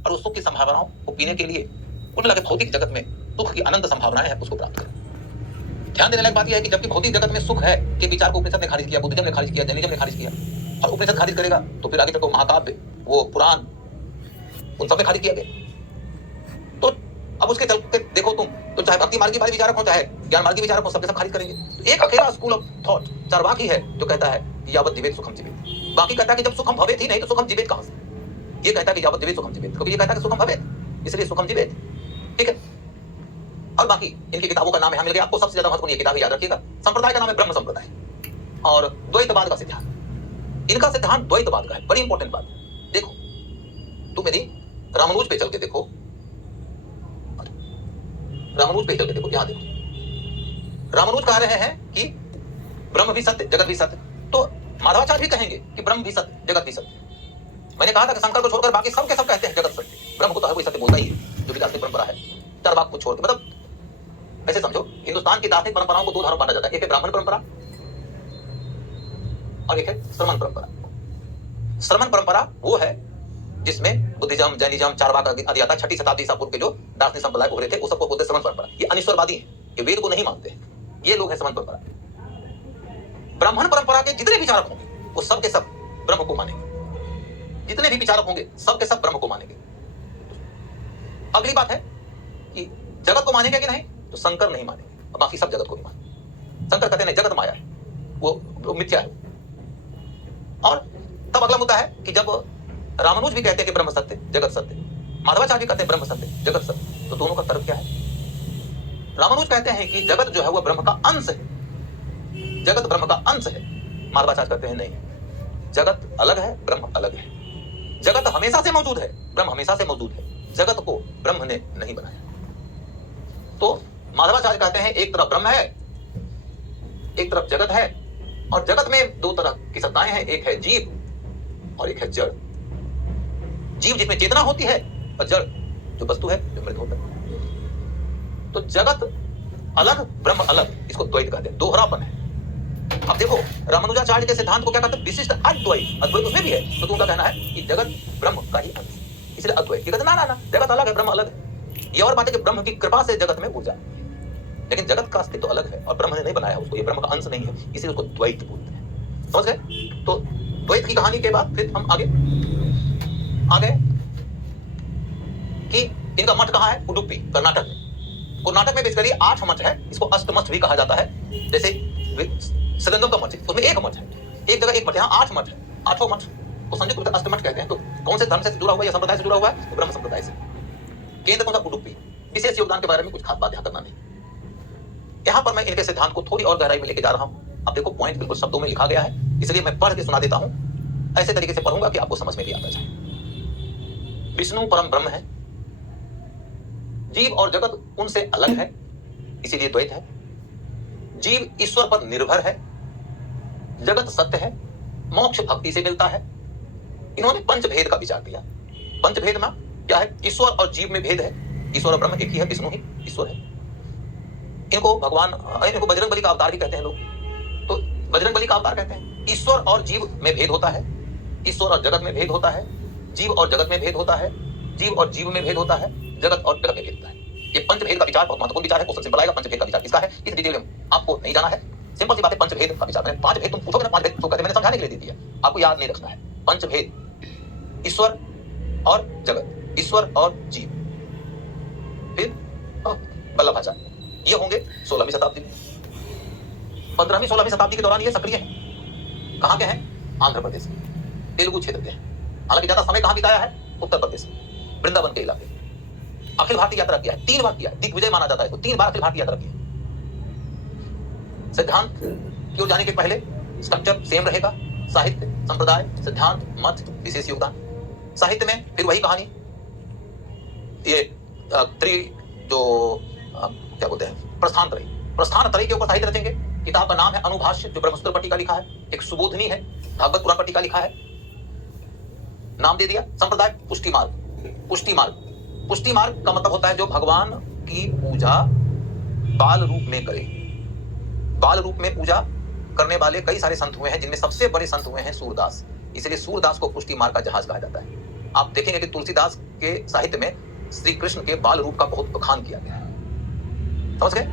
और उस सुख की संभावनाओं को पीने के लिए कुल मिला के भौतिक जगत में सुख की अनंत संभावनाएं हैं, उसको प्राप्त करें। ध्यान देने लायक बात यह है कि जबकि भौतिक जगत में सुख है के विचार को उपनिषद ने खारिज किया, बुद्धिज्म ने खारिज किया, जैनिज्म ने खारिज किया, और उपनिषद खारिज करेगा तो फिर आगे चलकर महाकाव्य, वो पुराण, उन सब में खारिज किया गया। तो अब उसके चलते देखो तुम, तो चाहे भक्ति मार्ग की वाले विचारक हो, चाहे ज्ञान मार्ग की विचारक हो, सबके सब खारिज करेंगे। तो एक अकेला स्कूल ऑफ थॉट चार्वाक ही है जो कहता है कि यावत जीवेत सुखम जीवेत। बाकी कहता है कि जब सुखम भवेत ही नहीं तो सुखम जीवेत कहां से। ये कहता है कि यावत जीवेत सुखम जीवेत, क्योंकि ये कहता है कि सुखम भवेत, इसलिए सुखम जीवेत। ठीक है। और बाकी इनकी किताबों का नाम यहां मिल गया आपको। सबसे ज्यादा महत्वपूर्ण ये किताब याद रखिएगा। संप्रदाय का नाम है ब्रह्म संप्रदाय, और द्वैतवाद का सिद्धांत। इनका सिद्धांत द्वैतवाद का है। बड़ी इंपॉर्टेंट बात देखो, तुम यदि रामानुज पे चल के देखो, रामानुज पे चल के देखो, यहां देखो, रामानुज कह रहे हैं कि ब्रह्म भी सत्य, जगत भी सत्य। तो माधवाचार्य भी कहेंगे कि ब्रह्म भी सत्य, जगत भी सत्य। मैंने कहा था कि शंकर को छोड़कर बाकी सब के सब कहते हैं जगत सत्य, ब्रह्म को तो हर कोई सत्य बोलता ही है, जो विकास की परंपरा है। चार्वाक को छोड़ के, मतलब ऐसे समझो, हिंदुस्तान की दार्शनिक परंपराओं को दो धारों बांटा जाता है। एक है ब्राह्मण परंपरा और एक है श्रमण परंपरा। श्रमण परंपरा वो है जिसमें बुद्धिज्म, जैनिज्म, चार्वाक आदि आता है। 6ठी शताब्दी ईसा पूर्व के जो दार्शनिक संप्रदाय उभरे थे, वो सबको बोलते श्रमण परंपरा। ये अनिश्वरवादी है, ये वेद को नहीं मानते हैं, ये लोग हैं श्रमण परंपरा। ब्राह्मण परंपरा के जितने विचारक होंगे वो सब के सब ब्रह्म को मानेंगे। जितने भी विचारक होंगे सब के सब ब्रह्म को मानेंगे। अगली बात है कि जगत को मानेंगे कि नहीं, तो शंकर नहीं मानेंगे, बाकी सब जगत को नहीं मानेंगे। शंकर कहते हैं जगत माया है, वो मिथ्या है। और तब अगला मुद्दा है कि जब रामानुज भी कहते हैं कि ब्रह्म सत्य, जगत सत्य, माधवाचार्य भी कहते हैं ब्रह्म सत्य, जगत सत्य, तो दोनों का तर्क क्या है? रामानुज कहते हैं कि जगत जो है वह ब्रह्म का अंश है, जगत ब्रह्म का अंश है। माधवाचार्य कहते हैं नहीं, जगत अलग है, ब्रह्म अलग है। जगत हमेशा से मौजूद है, ब्रह्म हमेशा से मौजूद है, जगत को ब्रह्म ने नहीं बनाया। तो माधवाचार्य कहते हैं एक तरफ ब्रह्म है, एक तरफ जगत है, और जगत में दो तरह की सत्ताएं हैं, एक है जीव और एक है जड़। जीव जिसमें चेतना होती है, और जड़ जो वस्तु है, जो मृत होता है। तो जगत अलग, ब्रह्म अलग, इसको द्वैत कहते हैं, दोहरापन है। अब देखो रामानुजाचार्य के सिद्धांत को क्या कहते हैं? विशिष्ट अद्वैत। अद्वैत उसमें भी है, तो उनका कहना है कि जगत ब्रह्म का ही अंश, इसलिए अद्वैत। ये कहते ना ना ना, जगत अलग है, ब्रह्म अलग है। ये और बात है कि ब्रह्म की कृपा से जगत में ऊर्जा, लेकिन जगत का अस्तित्व अलग है और ब्रह्म ने नहीं बनाया उसको, ये ब्रह्म का अंश नहीं है, इसलिए उसको द्वैत बोलते हैं। समझ गए? तो द्वैत की कहानी के बाद फिर हम आगे कि इनका मठ कहाँ है? उडुपी, कर्नाटक में। कर्नाटक में बेसिकली 8 मठ है, इसको अष्टमठ भी कहा जाता है। जैसे श्रीरंगम का मठ है, उसमें एक मठ है, एक जगह एक मठ है, यहाँ 8 मठ है। 8 मठ को संयुक्त रूप से अष्टमठ कहते हैं। तो कौन से धर्म से जुड़ा हुआ है या संप्रदाय से जुड़ा हुआ है? तो ब्रह्म संप्रदाय से। केंद्र कौन सा? उडुपी। विशेष योगदान के बारे में कुछ खास बात यहाँ करना नहीं। यहाँ पर मैं इनके सिद्धांत को थोड़ी और गहराई में लेके जा रहा हूँ। अब देखो पॉइंट बिल्कुल शब्दों में लिखा गया है, इसलिए मैं पढ़ के सुना देता हूँ। ऐसे तरीके से पढ़ूंगा कि आपको समझ में भी आता जाए। विष्णु परम ब्रह्म है, जीव और जगत उनसे अलग है, इसीलिए द्वैत है। जीव ईश्वर पर निर्भर है, जगत सत्य है, मोक्ष भक्ति से मिलता है। इन्होंने पंचभेद का विचार किया। पंचभेद में क्या है? ईश्वर और जीव में भेद है, ईश्वर और ब्रह्म एक ही है, विष्णु ही ईश्वर है। इनको भगवान, इनको बजरंगबली का अवतार भी कहते हैं लोग, तो बजरंगबली का अवतार कहते हैं। ईश्वर और जीव में भेद होता है, ईश्वर और जगत में भेद होता है, जीव और जगत में भेद होता है, जीव और जीव में भेद होता है, जगत और जगत में भेद होता है। ये पंचभेद का विचार बहुत महत्वपूर्ण विचार है। क्वेश्चन सिंपल आएगा, पंचभेद का विचार किसका है, इस डिटेल में आपको नहीं जाना है। सिंपल सी बात है, पंचभेद का विचार। मैंने 5 भेद तुम पूछोगे ना, 5 भेद तो कहते मैंने समझाने के लिए दे दिया, आपको याद नहीं रखना है। पंचभेद, ईश्वर और जगत, ईश्वर और जीव, फिर वल्लभाचार्य, ये होंगे 16वीं शताब्दी में। 15वीं 16वीं शताब्दी के दौरान ये सक्रिय है। कहाँ के हैं? आंध्र प्रदेश में, तेलुगु क्षेत्र के हैं। हालांकि ज्यादा समय कहाँ बिताया है? उत्तर प्रदेश में, वृंदावन के इलाके। अखिल भारतीय यात्रा किया है, 3 बार किया है, दिग्विजय माना जाता है इसको, 3 बार अखिल भारतीय यात्रा की है। सिद्धांत की ओर जाने के पहले स्ट्रक्चर सेम रहेगा, साहित्य, संप्रदाय, सिद्धांत, मत, विशेष योगदान। साहित्य में फिर वही कहानी, ये क्या बोलते हैं, प्रस्थान त्रयी के ऊपर साहित्य रचेंगे। किताब का नाम है अनुभाष्य, जो ब्रह्मसूत्र पर टीका लिखा है। एक सुबोधनी है, भागवत पुराण पर टीका लिखा है, नाम दे दिया। संप्रदाय पुष्टि मार्ग। पुष्टि मार्ग का मतलब होता है जो भगवान की पूजा बाल रूप में करे। बाल रूप में पूजा करने वाले कई सारे संत हुए हैं, जिनमें सबसे बड़े संत हुए हैं सूरदास, इसलिए सूरदास को पुष्टि मार्ग का जहाज कहा जाता है। आप देखेंगे कि तुलसीदास के साहित्य में श्री कृष्ण के बाल रूप का बहुत बखान किया गया है। समझ गए?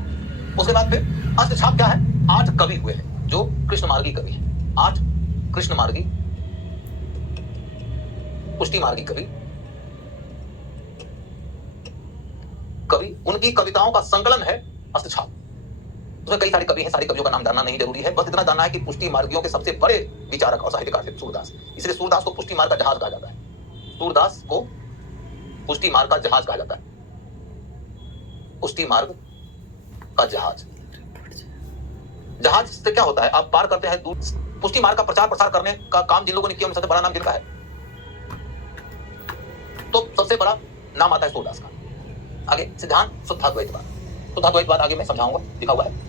उसके बाद फिर अष्टछाप क्या है? 8 कवि हुए हैं जो कृष्ण मार्गी कवि हैं। 8 कृष्ण मार्गी, पुष्टि मार्गी कवि, उनकी कविताओं का संकलन है अष्टछाप। उसमें कई सारे कवि हैं, सारे कवियों का नाम जानना नहीं जरूरी है, बस इतना जानना है कि पुष्टि मार्गियों के सबसे बड़े विचारक और साहित्यकार थे सूरदास। इसलिए सूरदास को पुष्टि मार्ग का जहाज कहा जाता है। सूरदास को पुष्टि मार्ग का जहाज कहा जाता है। पुष्टि मार्ग का जहाज, जहाज से क्या होता है? आप पार करते हैं दूर। पुष्टि मार्ग का प्रचार प्रसार करने का काम जिन लोगों ने किया, उनमें सबसे बड़ा नाम जिनका है, तो सबसे बड़ा नाम आता है सूरदास का। आगे सिद्धांत शुद्धाद्वैतवाद। शुद्धाद्वैतवाद आगे मैं समझाऊंगा, लिखा हुआ है।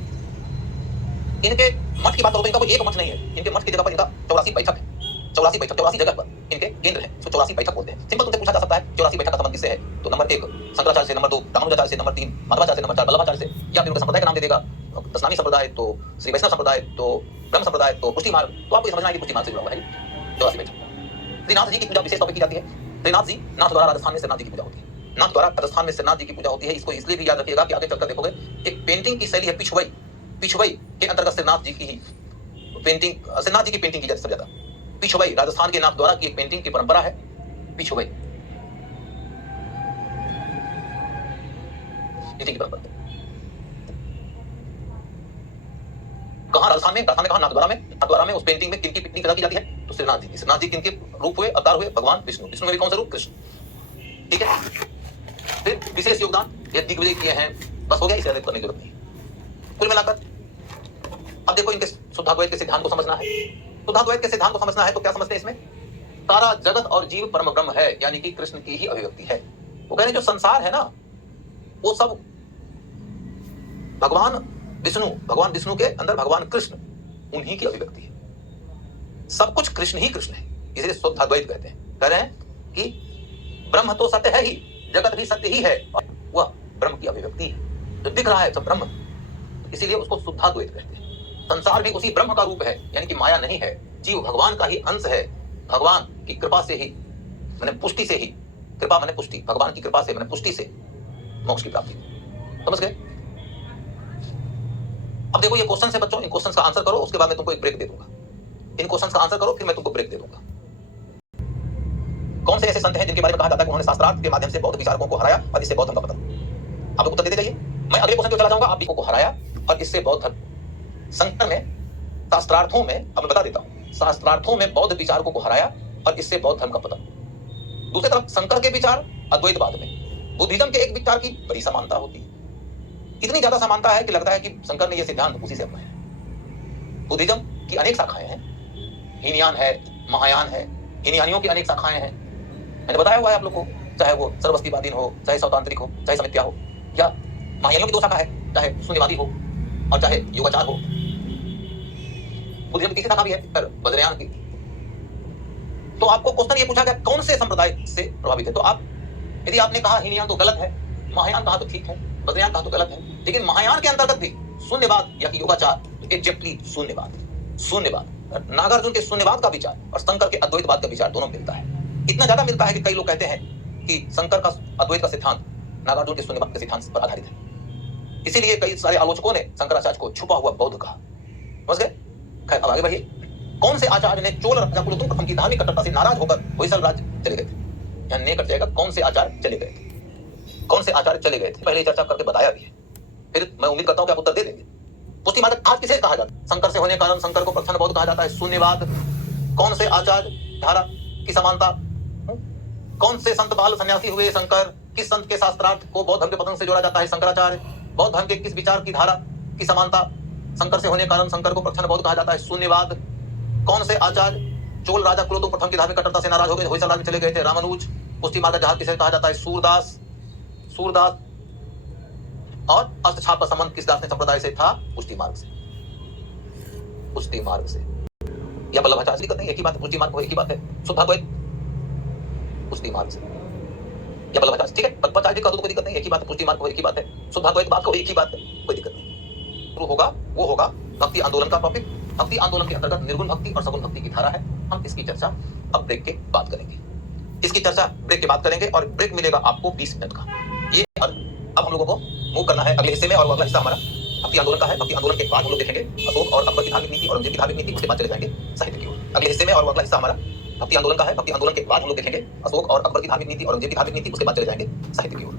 इनके मठ की बात करो तो इनका कोई एक मठ नहीं है। इनके मठ की जगह पर इनका 84 बैठक है। 84 बैठक, 84 जगह पर इनके केंद्र है, इसको 84 बैठक बोलते हैं। सिंपल तुमसे पूछा जा सकता है 84 बैठक का संबंध किससे है? तो नंबर 1 शंकराचार्य से, नंबर 2 रामानुजाचार्य से, नंबर 3 माधवाचार्य से, नंबर 4 वल्लभाचार्य से, या फिर उनके संप्रदाय का नाम दे देगा, दशनामी संप्रदाय, तो श्री वैष्णव संप्रदाय, तो ब्रह्म संप्रदाय, तो पुष्टि मार्ग। तो आपको समझना है कि पुष्टि मार्ग से जुड़ा हुआ है 84 बैठक। श्रीनाथ जी की पूजा विशेष तौर पर की जाती है। श्रीनाथ जी, नाथ द्वारा राजस्थान में श्रीनाथ जी की पूजा होती है। नाथ द्वारा राजस्थान में श्रीनाथ जी की पूजा होती है। इसको इसलिए भी याद रखिएगा कि आगे चलकर देखोगे एक पेंटिंग की शैली है पिछुवई। पिछुवई के अंतर्गत श्रीनाथ जी की ही पेंटिंग, श्रीनाथ जी की पेंटिंग की जाती है सबसे ज्यादा। पिछुवई राजस्थान के नाथ द्वारा की एक पेंटिंग की परंपरा है पिछुवई, पेंटिंग की परंपरा। कहां? राजस्थान में। राजस्थान में कहां? नाथद्वारा में। नाथद्वारा में उस पेंटिंग में किनकी पिकनिक की जाती है? तो श्रीनाथ जी की। श्रीनाथ जी किनके रूप हुए, अवतार हुए? भगवान विष्णु। विष्णु में भी कौन सा रूप? कृष्ण। ठीक है। फिर विशेष योगदान ये दिग्विजय किए हैं। बस हो गया, इसे करने की जरूरत नहीं। कुल मिलाकर अब देखो इनके शुद्धाद्वैत के सिद्धांत को समझना है। शुद्धाद्वैत के सिद्धांत को समझना है तो क्या समझते हैं इसमें? सारा जगत और जीव परम ब्रह्म है, यानी कि कृष्ण की ही अभिव्यक्ति है। वो कह रहे हैं जो संसार है ना, वो सब भगवान विष्णु के अंदर भगवान कृष्ण उन्हीं की अभिव्यक्ति है। सब कुछ कृष्ण ही कृष्ण है, इसलिए शुद्धाद्वैत कहते हैं। कह रहे हैं कि ब्रह्म तो सत्य है ही, जगत भी सत्य ही है, और वह ब्रह्म की अभिव्यक्ति है। जो दिख रहा है सब ब्रह्म, इसीलिए उसको शुद्धाद्वैत कहते हैं। संसार भी उसी ब्रह्म का रूप है, यानी कि माया नहीं है। जीव भगवान का ही अंश है। भगवान की कृपा से ही, मैंने पुष्टि से ही, कृपा मैंने पुष्टि, भगवान की कृपा से मैंने पुष्टि से मोक्ष की प्राप्ति। समझ गए? अब देखो ये क्वेश्चन है बच्चों, इन क्वेश्चंस का आंसर करो, उसके बाद मैं तुमको एक ब्रेक दे दूंगा। इन क्वेश्चंस का आंसर करो, फिर मैं तुमको ब्रेक दे दूंगा। कौन से ऐसे संत हैं जिनके बारे में कहा जाता है कि उन्होंने शास्त्रार्थ के माध्यम से बौद्ध विचारकों को हराया और इससे बौद्ध धर्म का पतन? आप लोग उत्तर देते जाइए। मैं अगले क्वेश्चन पे चला जाऊंगा। आप को हराया और इससे बौद्ध धर्म। संकर में, शास्त्रार्थों में, अब मैं बता देता हूं, शास्त्रार्थों में बौद्ध विचारकों को हराया और इससे बौद्ध धर्म का पतन। दूसरी तरफ शंकर के विचार अद्वैतवाद में बुद्धिज्म के एक विचार की बड़ी समानता होती है। इतनी ज्यादा समानता है कि लगता है कि शंकर ने यह सिद्धांत उसी से अपनाया। बुद्धिज्म की अनेक शाखाएं हैं, हीनयान है, महायान है, हीनयानियों की अनेक शाखाएं हैं। मैंने बताया हुआ है आप लोग को, चाहे वो सर्वस्तिवादी हो, चाहे सौतांत्रिक हो, चाहे समित्या हो, या महायानियों की 2 शाखा है, चाहे शून्यवादी हो और चाहे योगाचार हो। बुद्धिज्म की शाखा भी है, फिर वज्रयान की। तो आपको क्वेश्चन ये पूछा गया कौन से संप्रदाय से प्रभावित है, तो आप यदि आपने कहा हीनयान तो गलत है, महायान कहा तो ठीक है, वज्रयान कहा तो गलत है, लेकिन महायान के अंतर्गत भी शून्यवाद या योगाचार, तो एग्जैक्टली शून्यवाद नागार्जुन के शून्यवाद का विचार और शंकर के अद्वैतवाद का विचार दोनों मिलता है। इतना ज्यादा मिलता है कि कई लोग कहते हैं कि शंकर का अद्वैत का सिद्धांत नागार्जुन के शून्यवाद के सिद्धांत पर आधारित है। इसीलिए कई सारे आलोचकों ने शंकराचार्य को छुपा हुआ बौद्ध कहा। समझ गए? खैर अब आगे बढ़िए। कौन से आचार्य ने चोल राजा कुलोत्तुंग प्रथम की धार्मिक कट्टरता से नाराज होकर होयसल राज्य चले गए थे? यहां ने कट जाएगा, कौन से आचार्य चले गए थे? कौन से आचार्य चले गए थे पहले चर्चा करके बताया भी है, फिर मैं उम्मीद करता हूं कि आप उत्तर दे देंगे। पुष्टि मार्ग आज किसे कहा जाता है? शंकर से होने के कारण शंकर को प्रच्छन्न बौद्ध कहा जाता है। शून्यवाद। कौन से आचार्य, धारा की समानता, कौन से संत बाल सन्यासी हुए शंकर, किस संत के शास्त्रार्थ को बौद्ध धर्म के पतन से जोड़ा जाता है? शंकराचार्य। बौद्ध धर्म के किस विचार की धारा की समानता, शंकर से होने के कारण शंकर को प्रच्छन्न बौद्ध कहा जाता है? शून्यवाद। कौन से आचार्य चोल राजा कुलोत्तुंग प्रथम की धार्मिक कट्टरता से नाराज हो गए, होयसल राज्य चले गए थे? रामानुज। पुष्टि मार्ग का जहाज किसे कहा जाता है? सूरदास। और अष्टछाप का संबंध किस दार्शनिक संप्रदाय से था? पुष्टि मार्ग से या वल्लभाचार्य। दिक्कत नहीं, एक ही बात है, पुष्टि मार्ग को एक ही बात है। शुद्धाद्वैत पुष्टि मार्ग से या वल्लभाचार्य, ठीक है, वल्लभाचार्य का तो कोई दिक्कत नहीं, एक ही बात है, पुष्टि मार्ग को एक ही बात है, शुद्धाद्वैत बात को एक ही बात है, कोई दिक्कत नहीं। शुरू होगा वो होगा भक्ति आंदोलन का टॉपिक। भक्ति आंदोलन के अंतर्गत निर्गुण भक्ति और सगुण भक्ति की धारा है। हम इसकी चर्चा अब ब्रेक के बाद करेंगे। इसकी चर्चा ब्रेक के बाद करेंगे और ब्रेक मिलेगा आपको 20 मिनट का। ये अब हम लोगों को मूव करना है अगले हिस्से में, और अगला हिस्सा हमारा भक्ति आंदोलन का है। भक्ति आंदोलन के बाद हम लोग देखेंगे अशोक और अकबर की धार्मिक नीति, औरंगजेब की धार्मिक नीति, उसके बाद चले जाएंगे साहित्य की ओर अगले हिस्से में। और अगला हिस्सा हमारा भक्ति आंदोलन का है। भक्ति आंदोलन के बाद हम लोग देखेंगे अशोक और अकबर की धार्मिक नीति, औरंगजेब की धार्मिक नीति, उसके बाद चले जाएंगे साहित्य की ओर।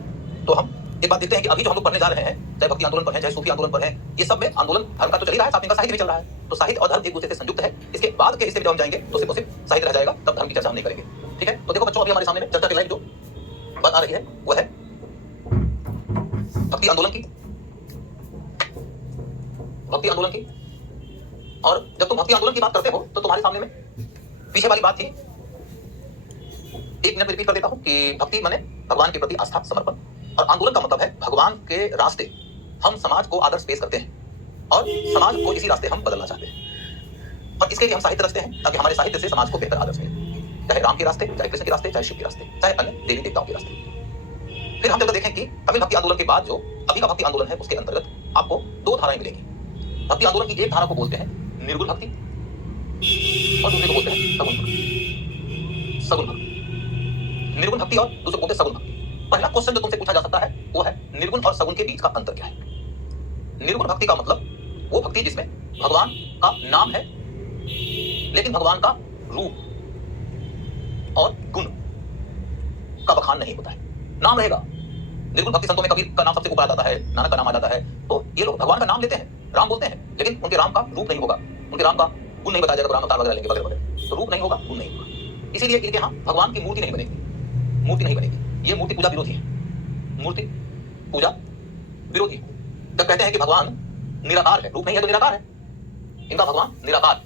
तो हम एक बात देखते हैं कि अभी जो हम लोग पढ़ने जा रहे हैं, चाहे भक्ति आंदोलन पर है, चाहे सूफी आंदोलन पर है, ये सब में आंदोलन धर्म का तो चल ही रहा है, साथ में साहित्य भी चल रहा है। तो साहित्य और धर्म एक दूसरे से संयुक्त है। इसके बाद के हिस्से में जब हम जाएंगे तो सिर्फ साहित्य रह जाएगा, तब धर्म की चर्चा हम नहीं करेंगे। ठीक है, तो देखो बच्चों, अभी हमारे सामने चर्चा की लाइन जो बात आ रही है वो है भक्ति आंदोलन की। भक्ति आंदोलन की, और जब तुम भक्ति आंदोलन की बात करते हो तो तुम्हारे सामने में पीछे वाली बात थी, एक मिनट में रिपीट कर देता हूं कि भक्ति माने भगवान के प्रति आस्था, समर्पण, और आंदोलन का मतलब है भगवान के रास्ते हम समाज को आदर्श पेश करते हैं और समाज को इसी रास्ते हम बदलना चाहते हैं। और इसके लिए हम साहित्य रचते हैं ताकि हमारे साहित्य से समाज को बेहतर आदर्श मिले, चाहे राम के रास्ते, चाहे कृष्ण के रास्ते, चाहे शिव के रास्ते, चाहे अन्य देवी देवताओं के रास्ते। फिर हम जब देखें कि तमिल भक्ति आंदोलन के बाद जो अभी का भक्ति आंदोलन है, उसके अंतर्गत आपको दो धाराएं मिलेंगी। भक्ति आंदोलन की एक धारा को बोलते हैं निर्गुण भक्ति और दूसरे को बोलते हैं सगुण भक्ति। सगुण भक्ति, निर्गुण भक्ति और दूसरे को बोलते हैं सगुण भक्ति। पहला क्वेश्चन जो तुमसे पूछा जा सकता है वो है निर्गुण और सगुण के बीच का अंतर क्या है। निर्गुण भक्ति का मतलब वो भक्ति जिसमें भगवान का नाम है लेकिन भगवान का रूप और गुण का बखान नहीं होता है। नाम रहेगा, निर्गुण भक्ति संतों में कबीर का नाम सबसे ऊपर आ जाता है, नानक का नाम आ जाता है, तो ये लोग भगवान का नाम लेते हैं, राम बोलते हैं, लेकिन उनके राम का रूप नहीं होगा, उनके राम का गुण नहीं बताया जाएगा, राम अवतार वगैरह लेंगे वगैरह वगैरह, तो रूप नहीं होगा, गुण नहीं होगा। इसीलिए इनके यहाँ भगवान की मूर्ति नहीं बनेगी, मूर्ति नहीं बनेगी। ये मूर्ति पूजा विरोधी है, मूर्ति पूजा विरोधी है। जब कहते हैं कि भगवान निराकार है, रूप नहीं है तो निराकार है, इनका भगवान निराकार।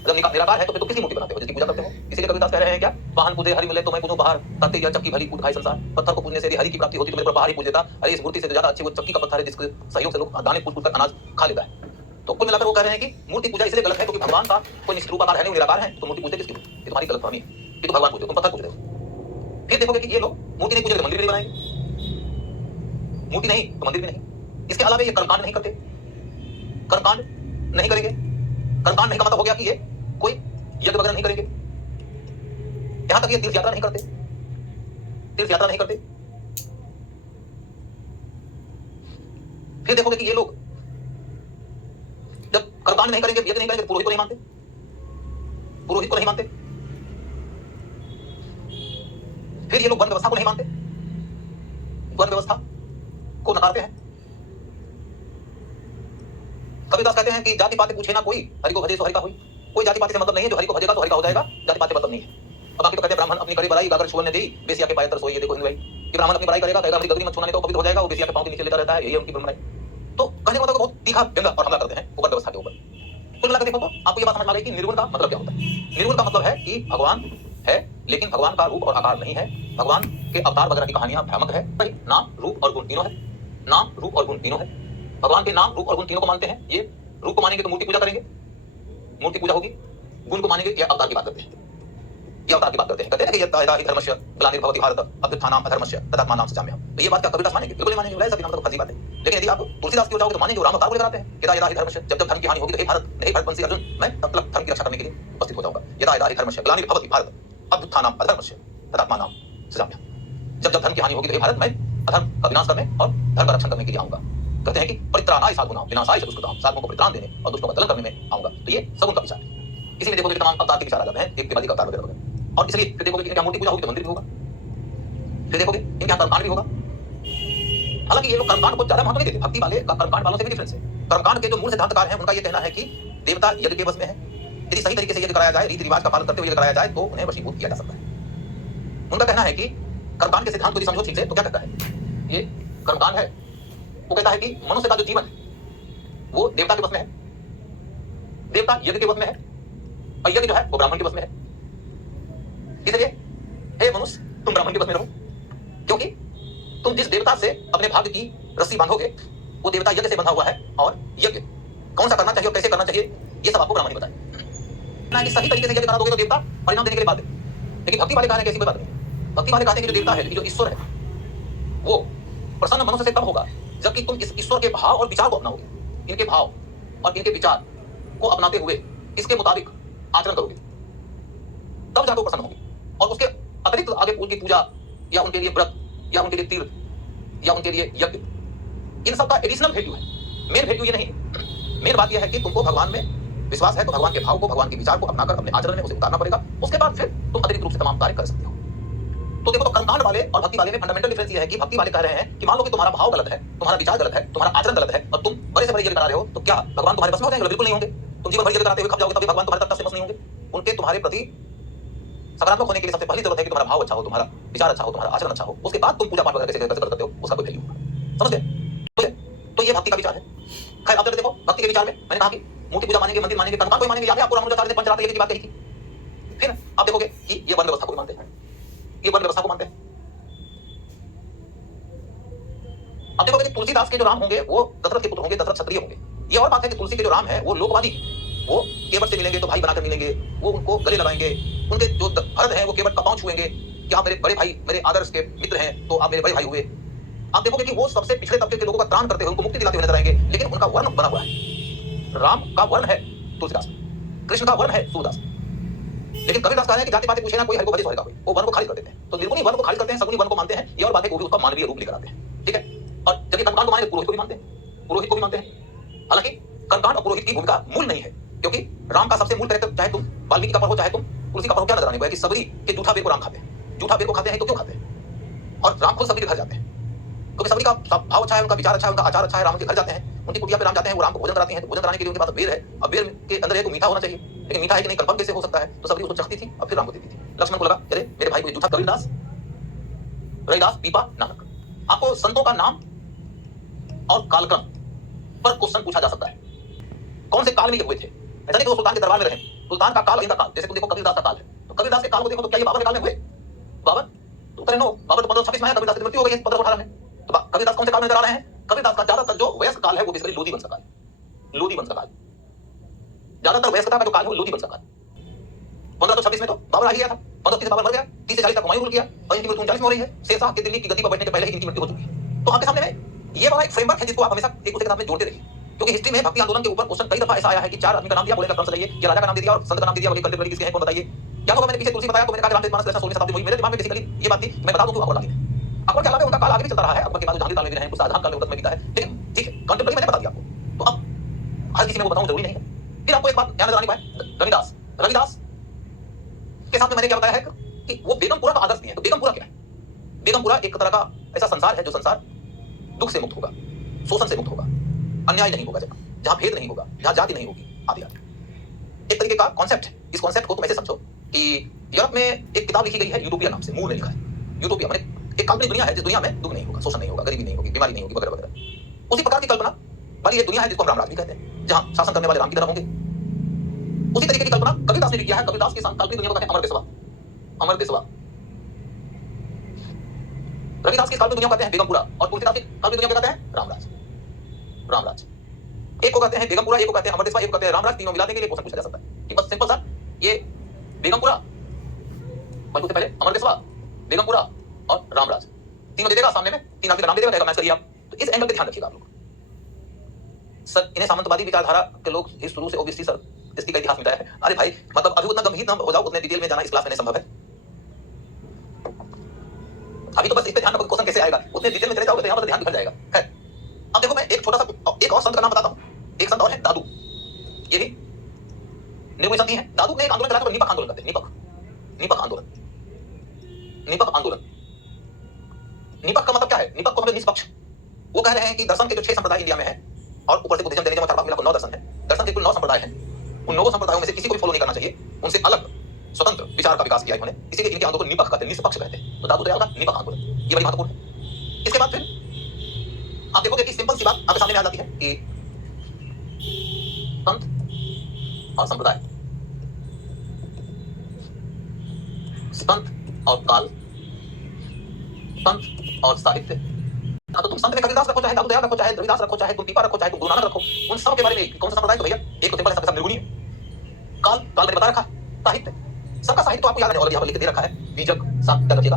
जब निराकार है तो फिर तो किसी मूर्ति बनाते हो जिसकी पूजा करते हो। इसीलिए कबीरदास कह रहे हैं क्या, वाहन पूजे हरि मिले तो मैं पूजूं बाहर, करते यह चक्की भली कूद खाए संसार। पत्थर को पूजने से हरि की प्राप्ति होती तो मेरे पर पहाड़ ही पूज देता। अरे इस मूर्ति से ज्यादा अच्छी वो चक्की का पत्थर है जिसके सहयोग से लोग दाने कूद कर अनाज खा लेता है। तो कुल मिलाकर वो कह रहे हैं कि मूर्ति पूजा इसलिए गलत है क्योंकि भगवान का कोई निश्चित रूपाकार है नहीं, निराकार है, तो मूर्ति पूजते किसकी? ये तुम्हारी गलतफहमी है कि तुम भगवान पूजते हो, तुम पत्थर पूजते हो। फिर देखोगे कि ये लोग मूर्ति नहीं पूजेंगे, मंदिर भी नहीं बनाएंगे, मूर्ति नहीं तो मंदिर भी नहीं। इसके अलावा ये कर्मकांड नहीं करते, कर्मकांड नहीं करेंगे। कर्मकांड नहीं का मतलब हो गया कि ये कोई यज्ञ वगैरह नहीं करेंगे, यहां तक ये तीर्थ यात्रा नहीं करते, तीर्थ यात्रा नहीं करते। फिर देखोगे कि ये लोग जब कर्मकांड नहीं करेंगे, यज्ञ नहीं करेंगे, पुरोहित को नहीं मानते, पुरोहित को नहीं मानते। फिर ये लोग वन व्यवस्था को नहीं मानते, वन व्यवस्था को नकारते हैं। कबीरदास कहते हैं कि जाति पाति पूछे ना कोई, हरि को भजे सो हरि का होई। कोई जाति पाति से मतलब नहीं है, जो हरि को भजेगा तो हरि का हो जाएगा, जाति पाति मतलब नहीं है। अब बाकी तो कहते हैं ब्राह्मण अपनी करे बड़ाई गागर छुअन ने दी, बेसिया के पाए तरसोई। ये देखो हिंदू भाई कि ब्राह्मण अपनी बड़ाई करेगा, कहेगा हमारी गगरी मत छूना नहीं तो पवित्र हो जाएगा, वो बेसिया के पांव के नीचे लेता रहता है, यही उनकी ब्रह्मराई। तो कहने का मतलब बहुत तीखा व्यंग्य और हमला करते हैं ऊपर व्यवस्था के ऊपर। कुल मिलाकर देखो तो आपको ये बात समझ में आ गई कि निर्गुण का मतलब क्या होता है। निर्गुण का मतलब है कि भगवान है लेकिन भगवान का रूप और आकार नहीं है, भगवान के अवतार वगैरह की कहानियां भ्रामक है। नाम रूप और गुण तीनों है, नाम रूप और गुण तीनों है। भगवान के नाम रूप और गुण तीनों को मानते हैं। ये रूप को मानेंगे तो मूर्ति पूजा करेंगे, मूर्ति पूजा होगी। गुण को मानेंगे, ये अवतार की बात करते हैं, ये अवतार की बात करते हैं। कहते हैं कि यदा हि धर्मस्य ग्लानिर्भवति भारत अभ्युत्थानाम अधर्मस्य तदात्मानां सृजाम्यहम्। तो ये बात क्या कबीरदास मानेंगे? बिल्कुल नहीं मानेंगे, वैसे भी हम तो फर्जी बात है। लेकिन यदि आप तुलसीदास की ओर जाओगे तो मानेंगे, वो राम अवतार को लेकर आते हैं। यदा हि धर्मस्य, जब धर्म की हानि होगी तो हे भारत, हे भरतवंशी अर्जुन, मैं मतलब धर्म की रक्षा करने के लिए उपस्थित हो जाऊंगा। यदा हि धर्मस्य ग्लानिर्भवति भारत अभ्युत्थानाम अधर्मस्य तदात्मानां सृजाम्यहम्। जब धर्म की हानि होगी तो हे भारत, मैं अधर्म का विनाश करने और धर्म का रक्षण करने के लिए आऊंगा। कहते हैं कि परित्राणाय साधूनां विनाशाय च दुष्कृतां, साधुओं को परित्राण देने और दुष्टों का दलन करने में आऊंगा। तो ये सगुण का विचार है। इसी में देखोगे तमाम अवतार के विचार आ जाते हैं, एक के बाद एक अवतार वगैरह वगैरह। और इसलिए फिर देखोगे कि इनकी मूर्ति पूजा होगी तो मंदिर भी होगा, फिर देखोगे इनके यहाँ कर्मकांड भी होगा। हालांकि ये लोग कर्मकांड को ज्यादा महत्व नहीं देते, भक्ति वाले का कर्मकांड वालों से भी डिफरेंस है। कर्मकांड के जो मूल सिद्धांतकार हैं उनका ये कहना है कि देवता यज्ञ के वश में है, यदि सही तरीके से यज्ञ कराया जाए, रीति रिवाज का पालन करते हुए यज्ञ कराया जाए तो उन्हें वशीभूत किया जा सकता है। उनका कहना है कि कर्मकांड के सिद्धांत को यदि समझो ठीक से तो क्या कहता है ये कर्मकांड है, वो कहता है कि मनुष्य का जो जीवन है वो देवता के वश में है, देवता यज्ञ के वश में है, और यज्ञ जो है वो ब्राह्मण के वश में है। इसलिए हे मनुष्य, तुम ब्राह्मण के वश में रहो, क्योंकि तुम जिस देवता से अपने भाग्य की रस्सी बांधोगे वो देवता यज्ञ से बंधा हुआ है, और यज्ञ कौन सा करना चाहिए और कैसे करना चाहिए ये सब आपको ब्राह्मण ही बताए। ना कि सही तरीके से यज्ञ करा दोगे तो देवता परिणाम देने के लिए बात है। लेकिन भक्ति वाले कहने की ऐसी कोई बात नहीं। भक्ति वाले कहते हैं कि जो देवता है, जो ईश्वर है, वो प्रसन्न मनुष्य से तब होगा जबकि तुम इस ईश्वर के भाव और विचार को अपनाओगे, इनके भाव और इनके विचार को अपनाते हुए इसके मुताबिक आचरण करोगे, तब जाकर प्रसन्न होगी। और उसके अतिरिक्त आगे उनकी पूजा या उनके लिए व्रत या उनके लिए तीर्थ या उनके लिए यज्ञ, इन सब का एडिशनल वैल्यू है। मेन वैल्यू ये नहीं है। मेन बात यह है कि तुमको भगवान में विश्वास है तो भगवान के भाव को, भगवान के विचार को अपनाकर अपने आचरण में उसे उतारना पड़ेगा। उसके बाद फिर तुम अतिरिक्त रूप से तमाम कार्य कर सकते हो। तो देखो, तो कर्मकांड वाले और भक्ति वाले में फंडामेंटल डिफरेंस ये है कि भक्ति वाले कह रहे हैं कि मान लो कि तुम्हारा भाव गलत है, तुम्हारा विचार गलत है, तुम्हारा आचरण गलत है और तुम बड़े से बड़े यज्ञ करा रहे हो, तो क्या भगवान तुम्हारे बस में हो जाएंगे? बिल्कुल नहीं होंगे। तुम जीवन भर यज्ञ कराते हुए खप जाओगे, तभी भगवान तुम्हारे तक से बस नहीं होंगे। उनके तुम्हारे प्रति सकारात्मक होने के लिए सबसे पहली जरूरत है कि तुम्हारा भाव अच्छा हो, तुम्हारा विचार अच्छा हो, तुम्हारा आचरण अच्छा हो। उसके बाद तुम पूजा पाठ वगैरह कैसे करते हो उसका कोई वैल्यू होगा। समझ गए? तो ये भक्ति का विचार है। खैर, अब जब देखो भक्ति के विचार में मैंने कहा कि मूर्ति पूजा मानेंगे, मंदिर मानेंगे, कर्मकांड कोई मानेंगे। याद है आपको रामानुजाचार्य ने पंचरात्र यज्ञ की बात कही थी। फिर आप देखोगे कि ये वर्ण व्यवस्था को भी मानते हैं, ये वर्ण व्यवस्था को मानते हैं। अब देखोगे कि तुलसीदास के जो राम होंगे वो दशरथ के पुत्र होंगे, दशरथ क्षत्रिय होंगे। ये और बात है कि तुलसी के जो राम है वो लोकवादी है। वो केवट से मिलेंगे तो भाई बनाकर मिलेंगे, वो उनको गले लगाएंगे। उनके जो भरत हैं वो केवट का पांव छुएंगे कि आप मेरे बड़े भाई, मेरे आदर्श के मित्र हैं, तो आप मेरे बड़े भाई हुए। आप देखोगे कि वो सबसे पिछड़े तबके के लोगों का त्राण करते हुए, उनको मुक्ति दिलाते हुए नजर आएंगे, लेकिन उनका वर्ण बना हुआ है। राम का वर्ण है तुलसीदास, कृष्ण का वर्ण है सूरदास। लेकिन कबीरदास कह रहे हैं कि जाति पाति पूछे ना कोई, हरि को भजे सोएगा कोई। वो वर्ण को खारिज कर देते हैं। तो निर्गुणी वर्ण को खारिज करते हैं, सगुणी वर्ण को मानते हैं। ये और बात है कि वो भी उसका मानवीय रूप लेकर आते हैं। ठीक है। और जब ये कर्मकांड को मानेंगे, पुरोहित को भी मानते हैं, पुरोहित को भी मानते हैं। हालांकि कर्मकांड और पुरोहित की भूमिका मूल नहीं है, क्योंकि राम का सबसे मूल कैरेक्टर, चाहे तुम वाल्मीकि का पढ़ो चाहे तुम तुलसी का पढ़ो, क्या नजर आने को है कि सबरी के जूठा बेर को राम खाते हैं। जूठा बेर को खाते हैं तो क्यों खाते हैं? और राम खुद सबरी के घर जाते हैं, क्योंकि सबरी का भाव अच्छा है, उनका विचार अच्छा है, उनका आचार अच्छा है। राम के घर जाते हैं, उनकी कुटिया पे राम जाते हैं, वो राम को भोजन कराते हैं। तो भोजन कराने के लिए उनके पास बेर है। अब बेर के अंदर है तो मीठा होना चाहिए, लेकिन मीठा है कि नहीं कंफर्म कैसे हो सकता है? तो सबरी उसको चखती थी और फिर राम को देती थी। लक्ष्मण को लगा अरे मेरे भाई को जूठा। कबीरदास, रविदास, पीपा, नानक। आपको संतों का नाम और कालक्रम पर क्वेश्चन पूछा जा सकता है। कौन से काल में ये हुए थे? ऐसा नहीं कि वो सुल्तान के दरबार में रहे। सुल्तान का काल, इनका काल। जैसे तुम देखो कबीरदास का काल है, तो कबीरदास के काल को देखो तो क्या ये बाबर के काल में हुए? बाबर तो उत्तर है नो। बाबर तो 1526 में आया, कबीरदास की मृत्यु हो गई 1518 में। तो कबीरदास कौन से काल में नजर आ रहे हैं? कबीरदास का ज्यादातर जो वयस्क काल है वो बेसिकली लोधी वंश का काल है। लोधी वंश का काल, ज्यादातर वयस्कता का जो काल है वो लोधी वंश का काल। 1526 में तो बाबर आ ही गया था। 1530 बाबर मर गया, 30 से 40 तक हुमायूं रूल किया और इनकी मृत्यु 39 में हो रही है। शेरशाह के दिल्ली की गद्दी पर बैठने के पहले ही इनकी मृत्यु हो चुकी है। तो आपके सामने में ये वाला एक फ्रेमवर्क है जिसको आप हमेशा एक दूसरे के साथ में जोड़ते रहिए, क्योंकि हिस्ट्री में भक्ति आंदोलन के ऊपर क्वेश्चन कई दफा ऐसा आया है कि चार आदमी का नाम दिया, बोलेगा क्रम से लाइए, या राजा का नाम दे दिया और संत का नाम दे दिया, बोले कंटेम्परेरी किसके हैं कौन बताइए। क्या होगा? मैंने पीछे तुलसी बताया तो मैंने कहा रामचरितमानस रचना 16वीं शताब्दी में हुई। मेरे दिमाग में बेसिकली ये बात थी, मैं बता दूं कि अकबर का दिन है। अकबर के अलावा उनका काल आगे भी चलता रहा है। अकबर के बाद जहांगीर काल में भी रहे हैं, कुछ शाहजहां काल में बीता है, लेकिन ठीक है कंटेम्परेरी मैंने बता दिया आपको। तो अब हर किसी में वो बताऊं जरूरी नहीं है। फिर आपको एक बात ध्यान नजर आनी पाए, रविदास। रविदास के साथ में मैंने क्या बताया है कि वो बेगमपुरा का आदर्श दिए। तो बेगमपुरा क्या है? बेगमपुरा एक तरह का ऐसा संसार है जो संसार दुख से मुक्त होगा, शोषण से मुक्त होगा, अन्याय नहीं होगा, जहां भेद नहीं होगा, जहां जाति नहीं होगी, आदि आदि। एक तरीके का कॉन्सेप्ट है। इस कॉन्सेप्ट को तुम ऐसे समझो कि यूरोप में एक किताब लिखी गई है यूटोपिया नाम से, मूर ने लिखा है। यूटोपिया माने एक काल्पनिक दुनिया है जिस दुनिया में दुख नहीं होगा, शोषण नहीं होगा, गरीबी नहीं होगी, बीमारी नहीं होगी, वगैरह वगैरह। उसी प्रकार की कल्पना वाली ये दुनिया है जिसको हम रामराज भी कहते हैं, जहां शासन करने वाले राम की तरह होंगे। उसी तरीके की कल्पना कबीरदास ने भी किया है। कबीरदास की काल्पनिक दुनिया को कहते हैं अमर देशवा, अमर देशवा। रविदास की काल्पनिक दुनिया को कहते हैं बेगमपुरा और तुलसीदास की काल्पनिक दुनिया को कहते हैं रामराज। रामराज एक को कहते हैं बेगमपुरा, एक को कहते हैं अमरदेशवा, एक को कहते हैं रामराज। तीनों मिलाने के लिए क्वेश्चन पूछा जा सकता है कि बस सिंपल सा ये बेगमपुरा बल्कि पहले अमरदेशवा, बेगमपुरा और रामराज तीनों दे देगा सामने में, तीन आदमी का नाम दे देगा, मैच करिए आप। तो इस एंगल पे ध्यान रखिएगा आप लोग। सर इन्हें सामंतवादी विचारधारा के लोग ही शुरू से ओबीसी सर इसकी का इतिहास मिटाया है। अरे भाई मतलब अभी उतना गंभीर ना हो जाओ, उतने डिटेल में जाना इस क्लास में नहीं संभव है। अभी तो बस इस पे ध्यान रखो क्वेश्चन कैसे आएगा, उतने डिटेल में चले जाओगे तो यहां पर ध्यान बिखर जाएगा। खैर अब देखो मैं एक छोटा सा एक और संत का नाम बताता हूं। एक संत और है दादू, ये भी निर्गुण संत ही है। दादू ने एक आंदोलन चलाया, निपक आंदोलन करते हैं। निपक आंदोलन, निपक आंदोलन। निपक का मतलब क्या है? निपक को मतलब निष्पक्ष। वो कह रहे हैं कि दर्शन के जो 6 संप्रदाय इंडिया में है और ऊपर से बुद्धिज्म देने जमा 9 दर्शन है। दर्शन के कुल 9 संप्रदाय हैं। उन 9 संप्रदायों में से किसी को भी फॉलो नहीं करना चाहिए, उनसे अलग स्वतंत्र विचार का विकास किया इन्होंने, इसीलिए इनके आंदोलन को निपक कहते हैं, निष्पक्ष कहते हैं। तो दादू दयाल का निपक आंदोलन ये बड़ी महत्वपूर्ण है। इसके बाद फिर आप देखोगे कि सिंपल सी बात आपके सामने आ जाती है कि संत और संप्रदाय, संत और काल, संत और साहित्य। तो तुम संत में कबीरदास रखो, चाहे दादू दयाल रखो, चाहे रविदास रखो, चाहे तुम पीपा रखो, चाहे तुम गुरु नानक रखो, उन सब के बारे में कौन सा संप्रदाय? तो भैया एक तो सिंपल है, सबके सब निर्गुणी है। काल मैंने बता रखा, साहित्य सबका साहित्य तो आपको याद है, और यहाँ पर लिख दे रखा है बीजक साहित्य याद रखिएगा,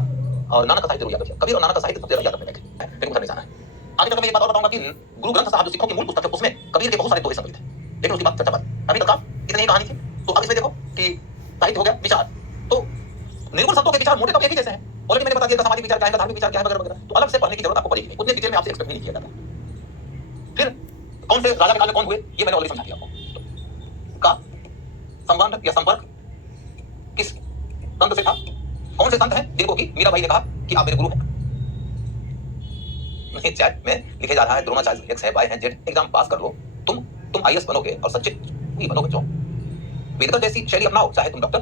और नानक का साहित्य याद रखिएगा। कबीर और नानक का साहित्य सबसे याद रखने का है, लेकिन उधर नहीं जाना है। आगे तक मैं ये बात और बताऊंगा कि गुरु ग्रंथ साहब जो सिखों की मूल पुस्तक है उसमें कबीर के बहुत सारे दोहे सम्मिलित हैं, लेकिन उसकी बात चर्चा बाद। अभी तक इतनी ही कहानी थी। तो अब इसमें देखो कि साहित्य हो गया, विचार। तो निर्गुण संतों के विचार मोटे तौर पे एक ही जैसे हैं। ऑलरेडी मैंने बता दिया सामाजिक विचार क्या है, धार्मिक विचार क्या है वगैरह वगैरह, तो अलग से पढ़ने की जरूरत आपको पड़ेगी नहीं, उतने डिटेल में आपसे एक्सपेक्ट नहीं किया जाता। फिर कौन से राजा के काल में कौन हुए ये मैंने ऑलरेडी समझा दिया आपको। का संबंध या संपर्क किस संत से था, कौन से संत हैं जिनको कि मीराबाई ने कहा कि आप मेरे गुरु हैं। नहीं चैट में लिखे जा रहा है द्रोणाचार्य एक्स है, वाई है, जेड, एग्जाम पास कर लो, तुम आईएएस बनोगे और सच्चे ही बनोगे। जो वेदकर जैसी शैली अपनाओ, चाहे तुम डॉक्टर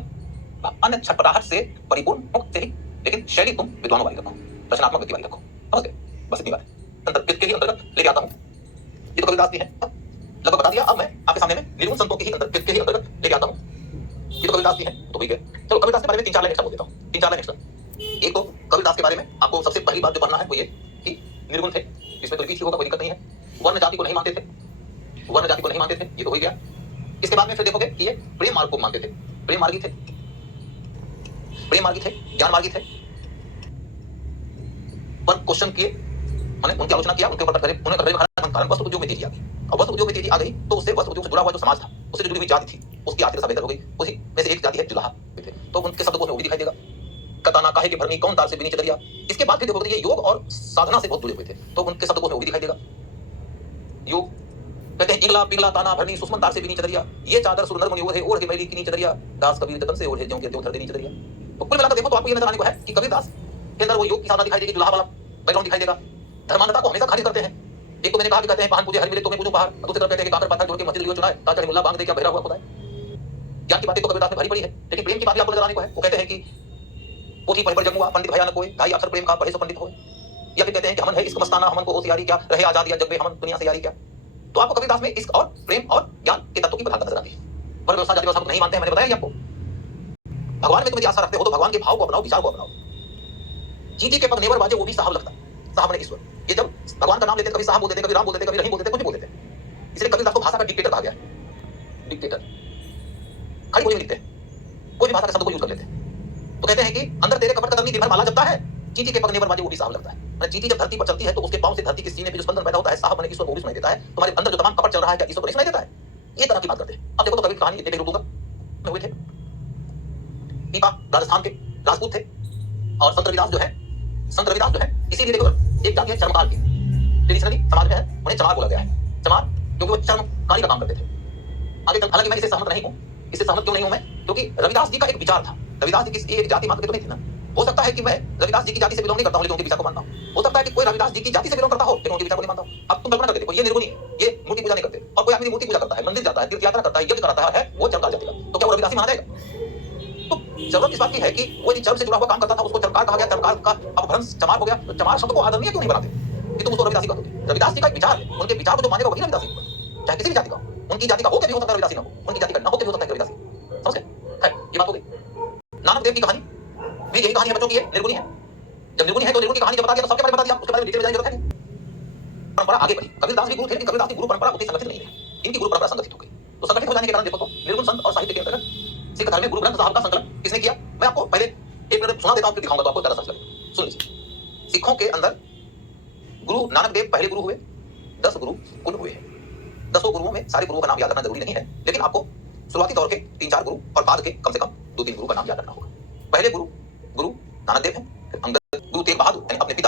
अन्य छटपटाहट से परिपूर्ण मुक्त से ही, लेकिन शैली तुम विद्वानों वाली रखो, रचनात्मक व्यक्ति वाली रखो। समझ गए? बस इतनी बात है। के ही अंतर्गत लेके आता हूँ, ये तो कबीरदास की है, लगभग बता दिया। अब मैं आपके सामने में निर्गुण संतों के ही अंतर्गत लेके आता हूँ, ये तो कबीरदास की है, तो ठीक है। चलो कबीरदास के बारे में 3-4 लाइन एक्स्ट्रा बोल देता हूँ, 3-4 लाइन एक्स्ट्रा। एक तो कबीरदास के बारे में आपको सबसे पहली बात जो पढ़ना है वो ये कि निर्गुण थे, इसमें तो लिखी होगा, कोई दिक्कत नहीं है। वर्ण जाति को नहीं मानते थे, वर्ण जाति को नहीं मानते थे, ये तो हो गया। इसके बाद में फिर देखोगे कि ये प्रेम मार्ग को मानते थे, प्रेम मार्गी थे, प्रेम मार्गी थे, ज्ञान मार्गी थे। पर क्वेश्चन किए, मैंने उनकी आलोचना किया, उनके ऊपर उन्हें कटघरे में खड़ा कारण वस्त्र उद्योग में तेजी आ गई। और वस्त्र उद्योग में तेजी आ गई तो उससे वस्त्र उद्योग से जुड़ा हुआ जो समाज था, उससे जुड़ी हुई जाति थी, उसकी आर्थिक बेहतर हो गई। उसी में से एक जाति है जुलाहा थे, तो उनके शब्दकोश में वो भी दिखाई देगा। कताना काहे के भरनी कौन तार से बिनी चदरिया। इसके बाद फिर देखोगे ये योग और साधना से बहुत जुड़े हुए थे, तो उनके शब्दकोश में वो भी दिखाई देगा। योग कहते हैं इगला पिगला ताना भरनी सुषमन तार से बिनी चदरिया, ये चादर सुरनर मुनि ओढ़े ओढ़ के मैली किनी चदरिया, दास कबीर जतन से ओढ़े ज्यों के त्यों धर देनी चदरिया। तो कुल मिलाकर देखो तो आपको ये नजर आने को है कि कबीरदास के अंदर वो योग की साधना दिखाई देगी, जुलाहा वाला बैकग्राउंड दिखाई देगा। धर्मांधता को हमेशा खारिज करते हैं। एक तो मैंने कहा कि कहते हैं पान पूजे हरि मिले तो मैं पूजूं पहाड़, दूसरी तरफ कहते हैं कि काकर पाथर जोड़ के मस्जिद लियो चुनाए, ताकि मुल्ला बांग दे क्या बहरा हुआ खुदा है। ज्ञान की बातें तो कबीरदास में भरी पड़ी है, लेकिन प्रेम की बात आपको नजर आने को है। वो कहते हैं कि पोथी पढ़ जमुआ पंडित भयानक कोई, ढाई अक्षर प्रेम का पढ़े सो पंडित होए। या फिर कहते हैं कि हमन है इश्क मस्ताना, हमन को होशियारी क्या, रहे आजाद या जग में हमन दुनिया से यारी क्या। तो आपको कबीरदास में इश्क और प्रेम और ज्ञान के तत्वों की प्रधानता नजर आती है। पर व्यवस्था जाति व्यवस्था नहीं मानते हैं, मैंने बताया आपको। भगवान में तुम यदि आशा रखते हो तो भगवान के भाव को अपनाओ, विचार को अपनाओ। चींटी के पग नेवर बाजे वो भी साहब लगता, साहब ने ईश्वर। ये जब भगवान का नाम लेते कभी साहब बोल देते, कभी राम बोल देते, कभी रहीम बोल देते, कुछ भी बोल देते। इसलिए कबीरदास को भाषा का डिक्टेटर कहा गया है। डिक्टेटर खड़ी बोली में लिखते हैं, कोई भी भाषा के शब्द को यूज कर लेते हैं। तो कहते हैं कि अंदर तेरे कपट कतरनी दिन भर माला जपता है, चींटी के पग नेवर बाजे वो भी साहब लगता है। चींटी जब धरती पर चलती है तो उसके पांव से धरती के सीने पे जो स्पंदन पैदा होता है, साहब बने ईश्वर को भी सुनाई देता है। तुम्हारे अंदर जो तमाम कपट चल रहा है क्या ईश्वर को नहीं सुनाई देता है? ये तरह की बात करते हैं। अब देखो तो कबीर कहानी इतने रूपों में हुए थे। पीपा राजस्थान के राजपूत थे, और संत रविदास जो है इसीलिए देखो एक जाति है चर्मकार की, ट्रेडिशनली समाज में है उन्हें चमार बोला गया है। चमार क्योंकि वो चर्मकारी का काम करते थे। आगे तक हालांकि मैं इससे सहमत नहीं हूं, इससे सहमत क्यों नहीं हूं मैं, क्योंकि रविदास जी का एक विचार था। रविदास जी किसी एक जाति मात्र के तो नहीं थे ना। हो सकता है कि मैं रविदास जी की जाति से बिलोंग नहीं करता हूं, लेकिन उनके विचार को मानता हूं। हो सकता है कि कोई रविदास जी की जाति से बिलोंग करता हो, लेकिन उनके विचार को नहीं मानता हूं। अब तुम कल्पना करके देखो, ये निर्गुणी है, ये मूर्ति पूजा नहीं करते, और कोई आदमी मूर्ति पूजा करता है, मंदिर जाता है, तीर्थ यात्रा करता है, यज्ञ कराता है, वो चर्मकार जाति का, तो क्या वो रविदासी माना जाएगा? तो जरूरत इस बात की है कि वो चर्म से जुड़ा हुआ काम करता था, उसको चर्मकार कहा गया। चर्मकार का अपभ्रंश चमार हो गया, तो चमार शब्द को आदरणीय क्यों नहीं बनाते कि तुम उसको रविदासी कहोगे? रविदास जी का एक विचार है, उनके विचार को जो मानेगा वही रविदासी होगा, चाहे किसी भी जाति का हो। उनकी जाति का होकर भी हो सकता है रविदासी ना हो, उनकी जाति का ना होकर भी हो सकता है रविदासी। समझ गए? है ये बात हो गई। नानक देव की कहानी भी यही कहानी है बच्चों की, निर्गुणी है। जब निर्गुणी है तो निर्गुण की कहानी जब बता दिया तो सबके बारे में बता दिया, उसके बारे में डिटेल में जाएंगे नहीं। परंपरा आगे बढ़ी, कबीरदास भी गुरु थे, लेकिन कबीरदास की गुरु परंपरा उतनी संगठित नहीं है, इनकी गुरु परंपरा संगठित हो गई। तो संगठित हो जाने के कारण देखो तो निर्गुण संत और साहित्य के अंतर्गत सिख धर्म में गुरु ग्रंथ साहब का संकलन किसने किया? मैं आपको पहले एक मिनट सुना देता हूं, फिर दिखाऊंगा तो आपको ज्यादा समझ लगेगा। सुन लीजिए। सिखों के अंदर गुरु नानक देव पहले गुरु हुए, 10 गुरु कुल हुए हैं। 10 गुरुओं में सारे गुरुओं का नाम याद रखना जरूरी नहीं है, लेकिन आपको शुरुआती दौर के 3-4 गुरु और बाद के कम से कम 2-3 गुरु का नाम याद रखना होगा। पहले गुरु नानक देव हैं, फिर अंगद, गुरु तेग बहादुर यानी अपने पिता